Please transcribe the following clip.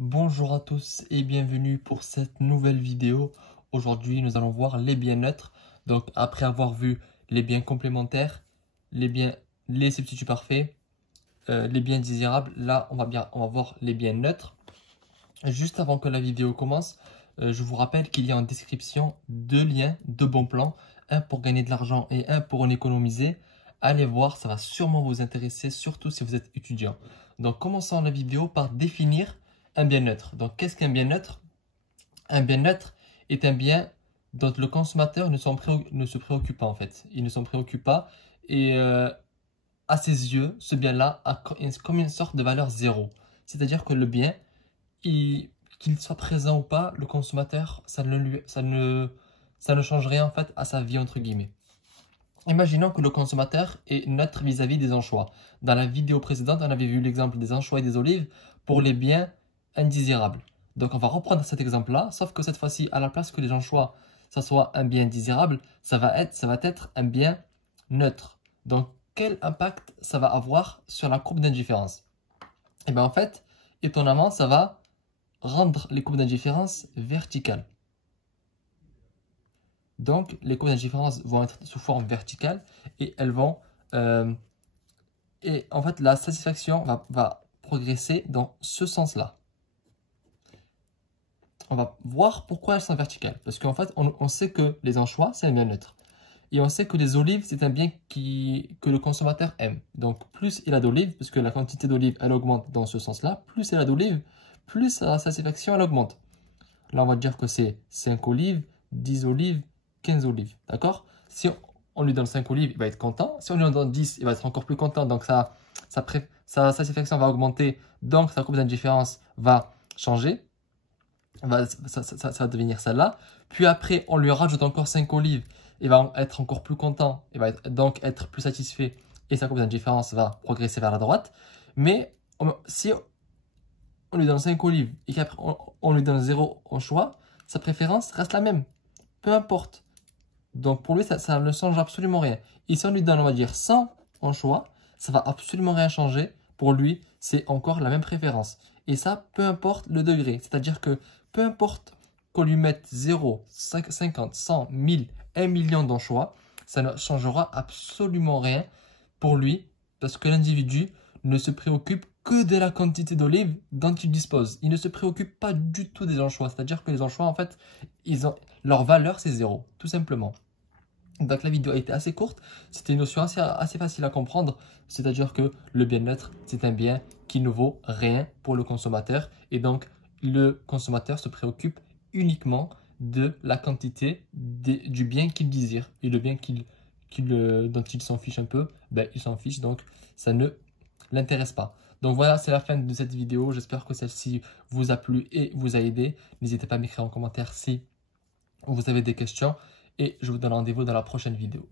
Bonjour à tous et bienvenue pour cette nouvelle vidéo. Aujourd'hui, nous allons voir les biens neutres. Donc, après avoir vu les biens complémentaires, les substituts parfaits, les biens désirables, là, on va voir les biens neutres. Juste avant que la vidéo commence, je vous rappelle qu'il y a en description deux liens, deux bons plans, un pour gagner de l'argent et un pour en économiser. Allez voir, ça va sûrement vous intéresser, surtout si vous êtes étudiant. Donc, commençons la vidéo par définir un bien neutre. Donc, qu'est-ce qu'un bien neutre? Un bien neutre est un bien dont le consommateur ne se préoccupe pas en fait. Il ne s'en préoccupe pas et à ses yeux, ce bien-là a comme une sorte de valeur zéro. C'est-à-dire que le bien, qu'il soit présent ou pas, le consommateur, ça ne change rien en fait à sa vie entre guillemets. Imaginons que le consommateur est neutre vis-à-vis des anchois. Dans la vidéo précédente, on avait vu l'exemple des anchois et des olives pour les biens indésirables. Donc on va reprendre cet exemple-là, sauf que cette fois-ci, à la place que les anchois, ça soit un bien désirable, ça va être un bien neutre. Donc quel impact ça va avoir sur la courbe d'indifférence? Et bien en fait, étonnamment, ça va rendre les courbes d'indifférence verticales. Donc, les courbes d'indifférence vont être sous forme verticale et elles vont... et en fait, la satisfaction va progresser dans ce sens-là. On va voir pourquoi elles sont verticales. Parce qu'en fait, on sait que les anchois, c'est un bien neutre. Et on sait que les olives, c'est un bien que le consommateur aime. Donc, plus il a d'olives, parce que la quantité d'olives, elle augmente dans ce sens-là, plus il a d'olives, plus sa satisfaction, elle augmente. Là, on va dire que c'est 5 olives, 10 olives, 15 olives. D'accord? Si on lui donne 5 olives, il va être content. Si on lui en donne 10, il va être encore plus content. Donc, sa satisfaction va augmenter. Donc, sa courbe d'indifférence va changer. Ça va devenir celle-là. Puis après, on lui rajoute encore 5 olives. Il va être encore plus content. Il va donc être plus satisfait. Et sa courbe d'indifférence va progresser vers la droite. Mais si on lui donne 5 olives et qu'après on lui donne 0 en choix, sa préférence reste la même. Peu importe. Donc pour lui, ça ne change absolument rien. Et si on lui donne, on va dire 100 en choix, ça va absolument rien changer. Pour lui, c'est encore la même préférence. Et ça, peu importe le degré. C'est-à-dire que peu importe qu'on lui mette 0, 50, 100, 1000, 1 million d'en choix, ça ne changera absolument rien pour lui parce que l'individu ne se préoccupe que de la quantité d'olives dont il dispose. Il ne se préoccupe pas du tout des anchois. C'est-à-dire que les anchois, en fait, leur valeur, c'est 0, tout simplement. Donc la vidéo a été assez courte, c'était une notion assez facile à comprendre, c'est-à-dire que le bien-être, c'est un bien qui ne vaut rien pour le consommateur et donc le consommateur se préoccupe uniquement de la quantité du bien qu'il désire et le bien dont il s'en fiche un peu, ben, il s'en fiche donc ça ne l'intéresse pas. Donc voilà, c'est la fin de cette vidéo, j'espère que celle-ci vous a plu et vous a aidé. N'hésitez pas à m'écrire en commentaire si vous avez des questions et je vous donne rendez-vous dans la prochaine vidéo.